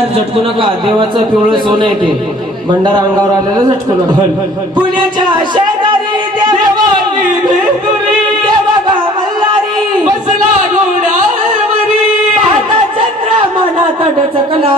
भंडार झटकू नका. देवाचं पिवळं सोनं येते भंडार अंगावर आलेलं झटकू नका. पुण्याच्या शेजारी चंद्र मनात डचकला.